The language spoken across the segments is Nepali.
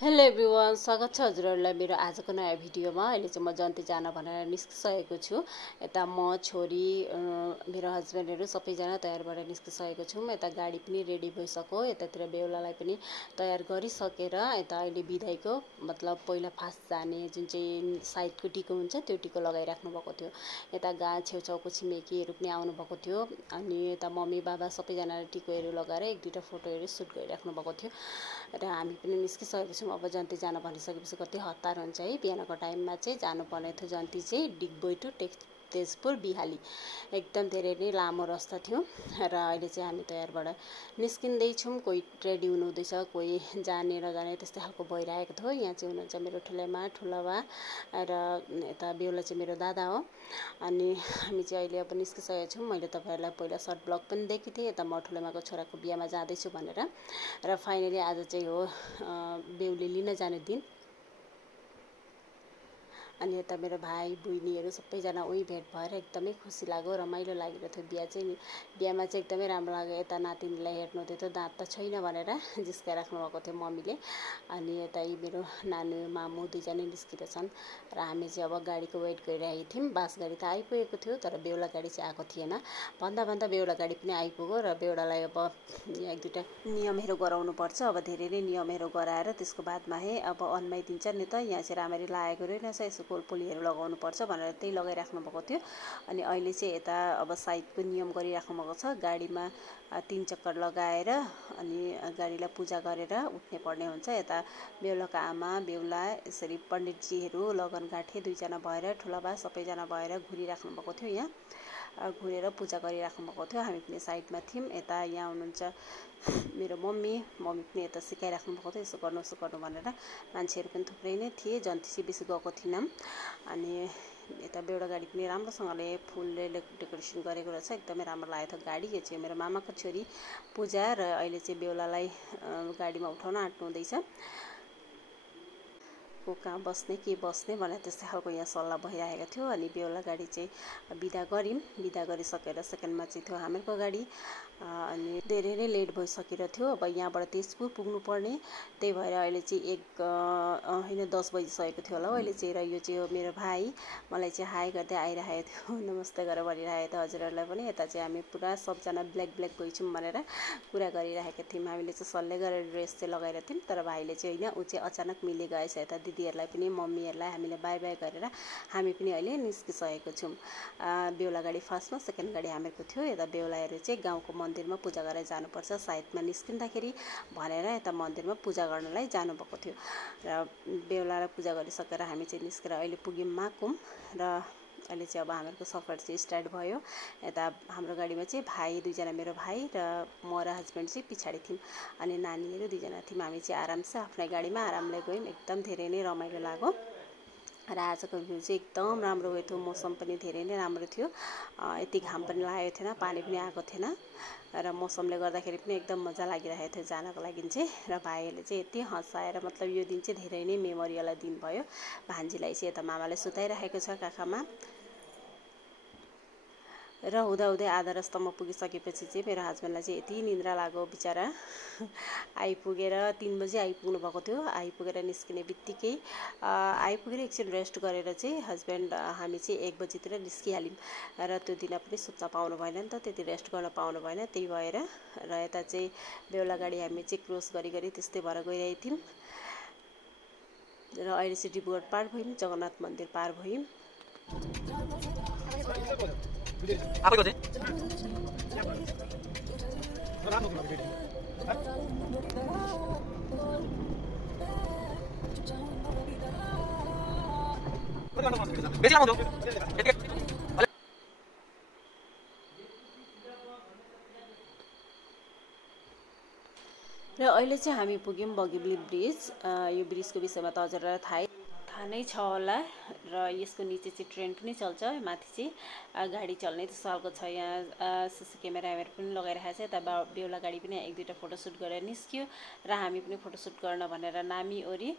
हेलो एभ्रिवान, स्वागत छ हजुरहरूलाई मेरो आजको नयाँ भिडियोमा। अहिले चाहिँ म जन्ती जान भनेर निस्किसकेको छु। यता म छोरी मेरो हस्बेन्डहरू सबैजना तयार भएर निस्किसकेको छौँ। यता गाडी पनि रेडी भइसक्यो। यतातिर बेहुलालाई पनि तयार गरिसकेर यता अहिले बिदाईको मतलब पहिला फास्ट जाने जुन चाहिँ साइडको टिको हुन्छ त्यो टिको लगाइराख्नु भएको थियो। यता छेउछाउको छिमेकीहरू पनि आउनुभएको थियो। अनि यता मम्मी बाबा सबैजनाले टिकोहरू लगाएर एक दुईवटा फोटोहरू सुट गरिराख्नु भएको थियो र हामी पनि निस्किसकेको छौँ। अब जन्ती जान भनिसकेपछि कति हतार हुन्छ है। बिहानको टाइममा चाहिँ जानुपर्ने थियो जन्ती चाहिँ डिगबोई टु तेजपुर बिहाली, एकदम धेरै नै लामो रस्ता थियो र अहिले चाहिँ हामी तयारबाट निस्किँदैछौँ। कोही रेडी हुनुहुँदैछ, कोही जाने नजाने त्यस्तै खालको भइरहेको थियो। यहाँ चाहिँ हुनुहुन्छ मेरो ठुलेमा ठुलाबा र यता बेहुला चाहिँ मेरो दादा हो। अनि हामी चाहिँ अहिले अब निस्किसकेको छौँ। मैले तपाईँहरूलाई पहिला सर्ट ब्लग पनि दिएकी थिएँ यता म ठुलेमाको छोराको बिहामा जाँदैछु भनेर। र फाइनली आज चाहिँ हो बेहुली लिन जाने दिन। अनि यता मेरो भाइ बहिनीहरू सबैजना उही भेट भएर एकदमै खुसी लाग्यो, रमाइलो लागिरहेको थियो। बिहामा चाहिँ एकदमै राम्रो लाग्यो। यता नातिनीलाई हेर्नु हुँदै थियो, दाँत त छैन भनेर जिस्काइराख्नु भएको थियो मम्मीले। अनि यता मेरो नानु मामु दुईजना निस्किरहेछन् र हामी चाहिँ अब गाडीको वेट गरिरहेको थियौँ। बास गाडी त आइपुगेको थियो तर बेहुला गाडी चाहिँ आएको थिएन। भन्दा बेहुला गाडी पनि आइपुग्यो र बेहुलालाई अब एक दुईवटा नियमहरू गराउनुपर्छ। अब धेरै नै नियमहरू गराएर त्यसको बादमा अब अन्माइदिन्छ नि त। यहाँ चाहिँ राम्ररी लागेको रहेनछ, यसो पोलपोलीहरू लगाउनुपर्छ भनेर त्यही लगाइराख्नु भएको थियो। अनि अहिले चाहिँ यता अब साइडको नियम गरिराख्नु भएको छ। गाडीमा 3 चक्कर लगाएर अनि गाडीलाई पूजा गरेर उठ्ने पर्ने हुन्छ। यता बेहुलाको आमा बेहुला यसरी पण्डितजीहरू लगनगाठे दुईजना भएर ठुलाबा सबैजना भएर घुरिराख्नु भएको थियो। यहाँ घुरेर पूजा गरिराख्नु भएको थियो। हामी पनि साइडमा थियौँ। यता यहाँ हुनुहुन्छ मेरो मम्मी पनि यता सिकाइराख्नु भएको थियो, यसो गर्नु भनेर। मान्छेहरू पनि थुप्रै नै थिए, जन्ती चाहिँ बेसी गएको थिइनँ। अनि यता बेहुला गाडी पनि राम्रोसँगले फुलले डेकोरेसन गरेको रहेछ, एकदमै राम्रो लागेको थियो गाडी। यो चाहिँ मेरो मामाको छोरी पूजा र अहिले चाहिँ बेहुलालाई गाडीमा उठाउन आँट्नु हुँदैछ। को कहाँ बस्ने के बस्ने भनेर त्यस्तै खालको यहाँ सल्लाह भइरहेको थियो। अनि बेहुला गाडी चाहिँ बिदा गरिसकेर सेकेन्डमा चाहिँ थियो हामीहरूको गाडी। अनि धेरै नै लेट भइसकेर थियो। अब यहाँबाट तेजपुर पुग्नुपर्ने, त्यही भएर अहिले चाहिँ 10 बजिसकेको थियो होला हो अहिले चाहिँ। र यो चाहिँ हो मेरो भाइ, मलाई चाहिँ हाई गर्दै आइरहेको थियो, नमस्ते गरेर भनिरहेको थियो हजुरहरूलाई पनि। यता चाहिँ हामी पुरा सबजना ब्ल्याक गइछौँ भनेर कुरा गरिरहेको थियौँ। हामीले चाहिँ सल्ले गरेर ड्रेस चाहिँ लगाएर थियौँ, तर भाइले चाहिँ होइन, ऊ चाहिँ अचानक मिली गएछ। यता दिदीहरूलाई पनि मम्मीहरूलाई हामीले बाई गरेर हामी पनि अहिले निस्किसकेको छौँ। बेहुला गाडी फर्स्टमा, सेकेन्ड गाडी हामीहरूको थियो। यता बेहुलाहरू चाहिँ गाउँको मन्दिरमा पूजा गरेर जानुपर्छ साइडमा निस्किँदाखेरि भनेर यता मन्दिरमा पूजा गर्नलाई जानुभएको थियो। र बेहुलालाई पूजा गरिसकेर हामी चाहिँ निस्केर अहिले पुग्यौँ माकुम। र अहिले चाहिँ अब हामीहरूको सफर चाहिँ स्टार्ट भयो। यता हाम्रो गाडीमा चाहिँ भाइ दुईजना, मेरो भाइ र म र हस्बेन्ड चाहिँ पछाडि थियौँ। अनि नानीहरू दुईजना थियौँ। हामी चाहिँ आरामसे आफ्नै गाडीमा आरामले गयौँ। एकदम धेरै नै रमाइलो लाग्यो। र आजको भ्यू चाहिँ एकदम राम्रो गएको थियो। मौसम पनि धेरै नै राम्रो थियो, यति घाम पनि लागेको थिएन, पानी पनि आएको थिएन। र मौसमले गर्दाखेरि पनि एकदम मजा लागिरहेको थियो जानको लागि चाहिँ। र भाइहरूले चाहिँ यति हँसाएर मतलब यो दिन चाहिँ धेरै नै मेमोरीवाला दिन भयो। भान्जीलाई चाहिँ यता मामाले सुताइराखेको छ काखमा। र हुँदाहुँदै आधा रस्तामा पुगिसकेपछि चाहिँ मेरो हस्बेन्डलाई चाहिँ यति निन्द्रा लाग्यो बिचरा। आइपुगेर 3 बजी आइपुग्नु भएको थियो। आइपुगेर निस्किने बित्तिकै आइपुगेर एकछिन रेस्ट गरेर चाहिँ हस्बेन्ड हामी चाहिँ 1 बजीतिर निस्किहाल्यौँ। र त्यो दिन पनि सुत्न पाउनु भएन नि त, त्यति रेस्ट गर्न पाउनु भएन, त्यही भएर। र यता चाहिँ बेहुला गाडी हामी चाहिँ क्रस गरी त्यस्तै भएर गइरहेको थियौँ। र अहिले चाहिँ डिब्रुगढ पार भयौँ, जगन्नाथ मन्दिर पार भयौँ। आफै गर्थे बेसी लामो र अहिले चाहिँ हामी पुग्यौँ बगिबली ब्रिज। यो ब्रिजको विषयमा त हजुरलाई थाहै थाहा नै छ होला र यसको निचे चाहिँ ट्रेन पनि चल्छ माथि चाहिँ गाडी चल्ने त्यस्तो खालको छ यहाँ सीसी क्यामेराहरू पनि लगाइरहेको छ यता बेहुला गाडी पनि एक दुईटा फोटोसुट गरेर निस्क्यो र हामी पनि फोटोसुट गर्न भनेर नामी ओरी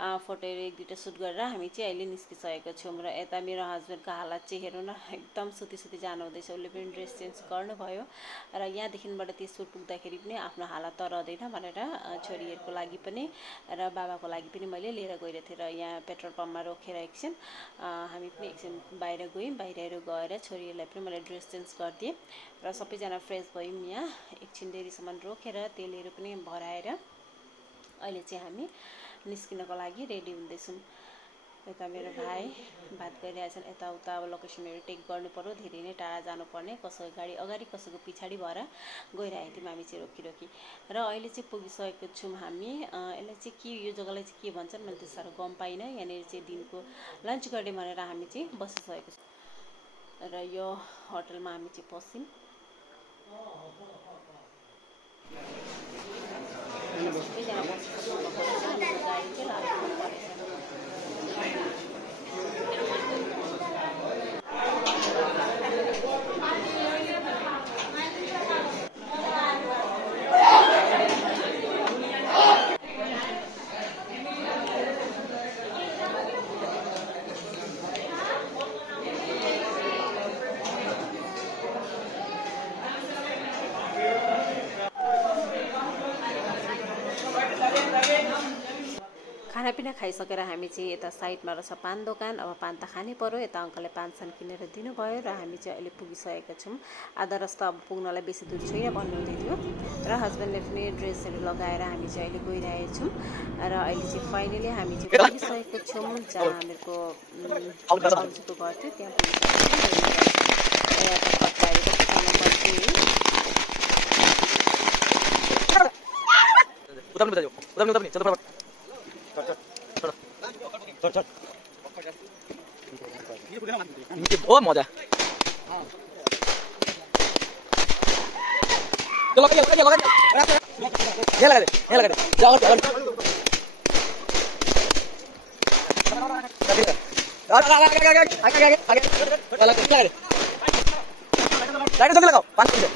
फोटोहरू एक दुईटा सुट गरेर हामी चाहिँ अहिले निस्किसकेको छौँ र यता मेरो हस्बेन्डको हालत चाहिँ हेर्नु न एकदम सुती जानु हुँदैछ उसले पनि ड्रेस चेन्ज गर्नुभयो र यहाँदेखिबाट तेजपुर पुग्दाखेरि पनि आफ्नो हालत त रहँदैन भनेर छोरीहरूको लागि पनि र बाबाको लागि पनि मैले लिएर गइरहेको थिएँ र यहाँ पेट्रोल पम्पमा रोकेर एकछिन हामी पनि एकछिन बाहिर गयौँ बाहिरहरू गएर छोरीहरूलाई पनि मैले ड्रेस चेन्ज गरिदिएँ र सबैजना फ्रेस भयौँ यहाँ एकछिन देरीसम्म रोकेर तेलहरू पनि भराएर अहिले चाहिँ हामी निस्किनको लागि रेडी हुँदैछौँ यता मेरो भाइ बात गरिरहेछन् यताउता अब लोकेसनहरू टेक गर्नु पर्यो धेरै नै टाढा जानुपर्ने कसैको गाडी अगाडि कसैको पछाडि भएर गइरहेको थियौँ हामी चाहिँ रोकी र अहिले चाहिँ पुगिसकेको छौँ हामी यसलाई चाहिँ के यो जग्गालाई चाहिँ के भन्छन् मैले त्यस्तो साह्रो गम पाइनँ यहाँनिर चाहिँ दिनको लन्च गर्ने भनेर हामी चाहिँ बसिसकेको छौँ र यो होटलमा हामी चाहिँ पस्यौँ सबैजना बसिसक्नु गाडी चाहिँ लाग्नु परेछ खानापिना खाइसकेर हामी चाहिँ यता साइडमा रहेछ पान दोकान अब पान त खानै पर्यो यता अङ्कलले पान सान किनेर दिनुभयो र हामी चाहिँ अहिले पुगिसकेका छौँ आधा रस्ता अब पुग्नलाई बेसी दूर छैन भन्नुहुँदै थियो र हस्बेन्डले पनि ड्रेसहरू लगाएर हामी चाहिँ अहिले गइरहेछौँ र अहिले चाहिँ फाइनली हामी चाहिँ पुगिसकेको छौँ जहाँ हामीहरूको भाउजूको घर थियो त्यहाँ पुगिसकेको ओ मजा चलो लगा ये लगा दे जाओ आगे लगाओ 5 मिनट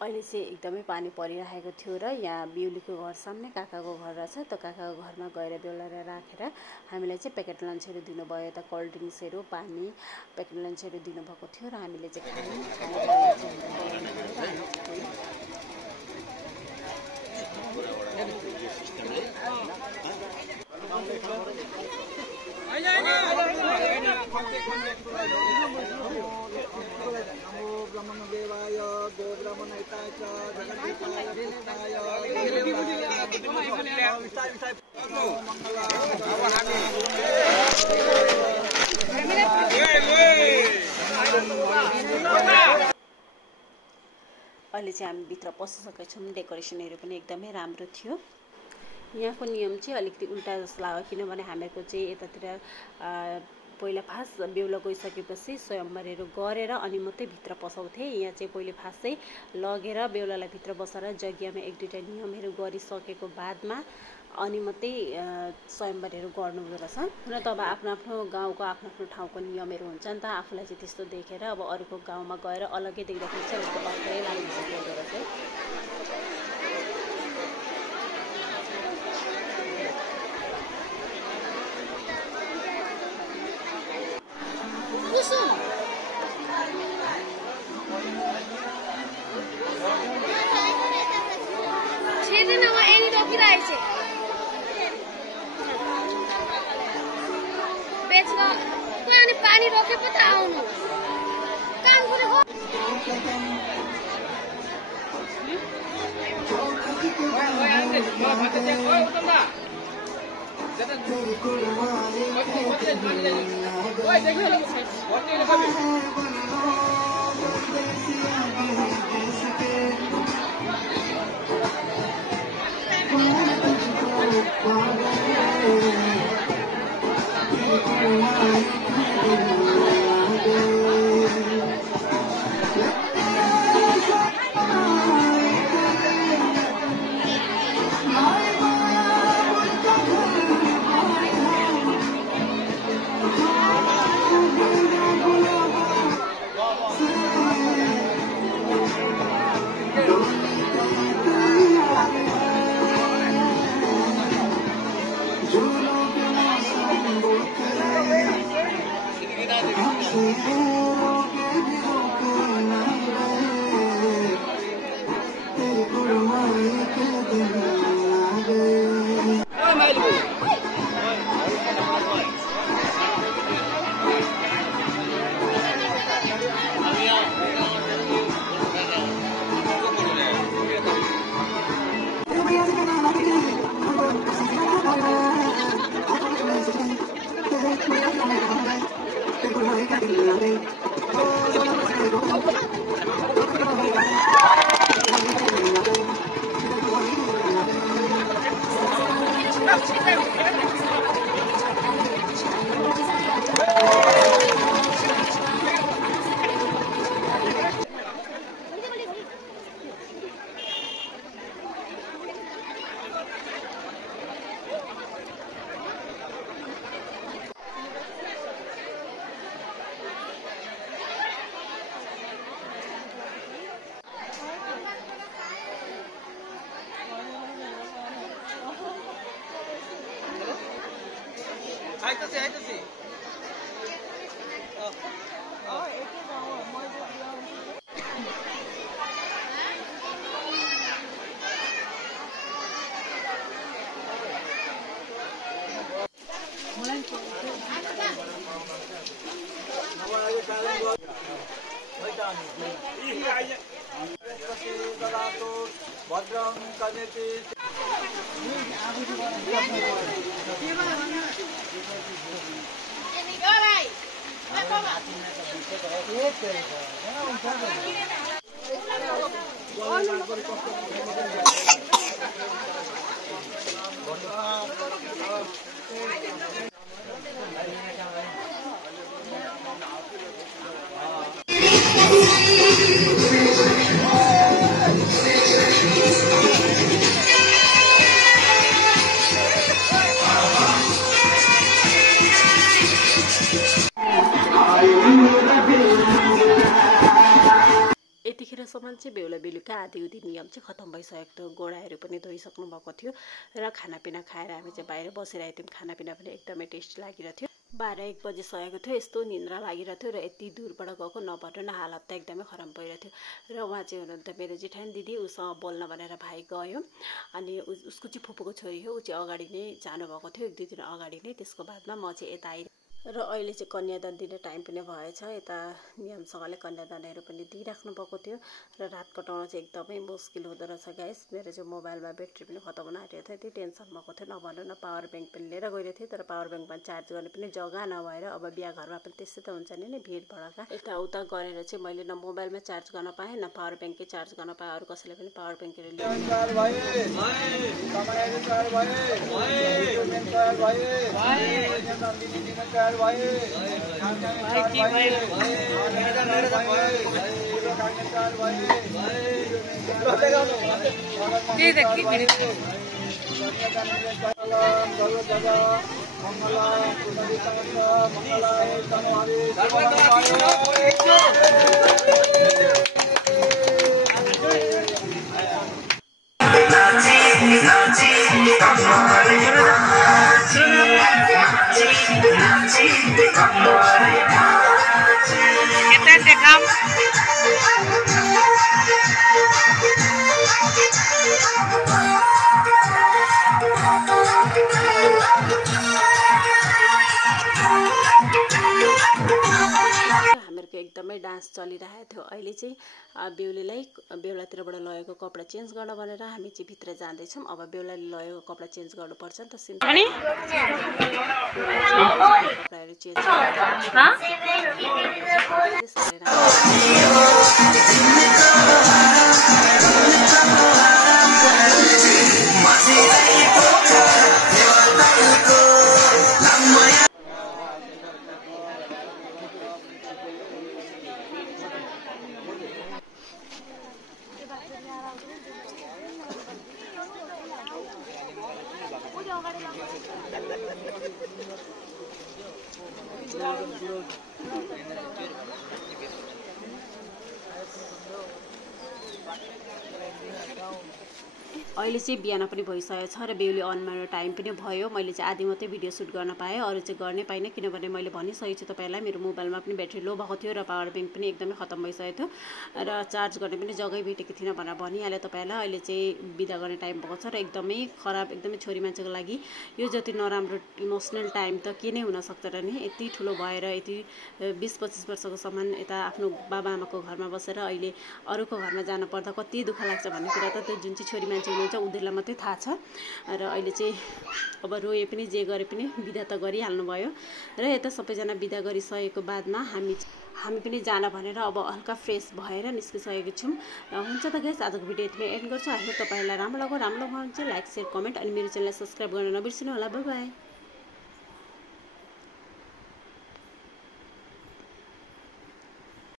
अहिले चाहिँ एकदमै पानी परिरहेको थियो र यहाँ बेहुलीको घर सामने काकाको घर रहेछ त काकाको घरमा गएर बेहुलालाई राखेर हामीलाई चाहिँ प्याकेट लन्चहरू दिनुभयो यता कोल्ड ड्रिङ्क्सहरू पानी प्याकेट लन्चहरू दिनुभएको थियो र हामीले चाहिँ अहिले चाहिँ हामी भित्र पसिसकेका छौँ डेकोरेसनहरू पनि एकदमै राम्रो थियो यहाँको नियम चाहिँ अलिकति उल्टा जस्तो लाग्यो किनभने हामीहरूको चाहिँ यतातिर पहिला फास्ट बेहुला गइसकेपछि स्वयंवरहरू गरेर अनि मात्रै भित्र पसाउँथे यहाँ चाहिँ पहिले फास्ट चाहिँ लगेर बेहुलालाई भित्र बसाएर जग्गामा एक दुईटा नियमहरू गरिसकेको बादमा अनि मात्रै स्वयंवरहरू गर्नुहुँदो रहेछ र तब आफ्नो आफ्नो गाउँको आफ्नो आफ्नो ठाउँको नियमहरू हुन्छ नि त आफूलाई चाहिँ त्यस्तो देखेर अब अरूको गाउँमा गएर अलग्गै देख्दाखेरि चाहिँ उसको अप्ठ्यारै लाग्न सक्दो रहेछ पानी रोके पो त आउनु काम गरेको यतिखेरसम्म चाहिँ बेहुला बेलुका आधी नियम चाहिँ खत्तम भइसकेको थियो। गोडाहरू पनि धोइसक्नु भएको थियो र खानापिना खाएर हामी चाहिँ बाहिर बसिरहेको थियौँ। खानापिना पनि एकदमै टेस्टी लागिरहेको थियो। 12-1 बजे सकेको थियो। यस्तो निन्द्रा लागिरहेको थियो र यति दूरबाट गएको नभन्नु न हालत त एकदमै खराब भइरहेको थियो। र उहाँ चाहिँ हुनुहुन्थ्यो मेरो जेठानी दिदी, उसँग बोल्न भनेर भाइ गयो। अनि उसको चाहिँ फुपूको छोरी हो, ऊ चाहिँ अगाडि नै जानुभएको थियो, 1-2 दिन अगाडि नै। त्यसको बादमा म चाहिँ यता आइ र अहिले चाहिँ कन्यादान दिने टाइम पनि भएछ। यता नियमसँगले कन्यादानहरू पनि दिइराख्नु भएको थियो र रात कटाउन चाहिँ एकदमै मुस्किल हुँदो रहेछ गाइस। मेरो चाहिँ मोबाइलमा ब्याट्री पनि खतम हुन आँटेको थियो। यति टेन्सन भएको थियो नभन्नु न। पावर ब्याङ्क पनि लिएर गएको थिएँ तर पावर ब्याङ्कमा चार्ज गर्ने पनि जग्गा नभएर अब बिहा घरमा पनि त्यस्तै त हुन्छ नि भिड भडका यताउता गरेर चाहिँ मैले न मोबाइलमा चार्ज गर्न पाएँ न पावर ब्याङ्कै चार्ज गर्न पाएँ। अरू कसैले पनि पावर ब्याङ्कहरू एकदमै डान्स चलिरहेको थियो। अहिले चाहिँ बेहुलीलाई बेहुलातिरबाट लगेको कपडा चेन्ज गर्न भनेर हामी चाहिँ भित्र जाँदैछौँ। अब बेहुलाले लगेको कपडा चेन्ज गर्नुपर्छ नि त, कपडाहरू चेन्ज अहिले चाहिँ बिहान पनि भइसकेको छ र बेहुली अनमा टाइम पनि भयो। मैले चाहिँ आधी मात्रै भिडियो सुट गर्न पाएँ, अरू चाहिँ गर्नै पाइनँ किनभने मैले भनिसकेको छु तपाईँलाई मेरो मोबाइलमा पनि ब्याट्री लो भएको थियो र पावर ब्याङ्क पनि एकदमै खत्तम भइसकेको थियो र चार्ज गर्ने पनि जग्गै भेटेको थिइनँ भनेर भनिहालेँ तपाईँलाई। अहिले चाहिँ बिदा गर्ने टाइम भएको छ र एकदमै खराब, एकदमै छोरी मान्छेको लागि यो जति नराम्रो इमोसनल टाइम त के नै हुनसक्छ र नि। यति ठुलो भएर यति 20-25 वर्षको सम्म यता आफ्नो बाबाआमाको घरमा बसेर अहिले अरूको घरमा जान पर्दा कति दुःख लाग्छ भन्ने कुरा त त्यो जुन चाहिँ छोरी मान्छे हुनुहुन्छ उनीहरूलाई मात्रै थाहा छ। र अहिले चाहिँ अब रोए पनि जे गरे पनि बिदा त गरिहाल्नुभयो र यता सबैजना बिदा गरिसकेको बादमा हामी पनि जान भनेर अब हल्का फ्रेस भएर निस्किसकेको छौँ। हुन्छ त गाइस, आजको भिडियो यतिमै एन्ड गर्छु। आई होप तपाईँहरूलाई राम्रो लाग्यो भने चाहिँ लाइक, सेयर, कमेन्ट अनि मेरो च्यानललाई सब्सक्राइब गर्न नबिर्सिनु होला। By by.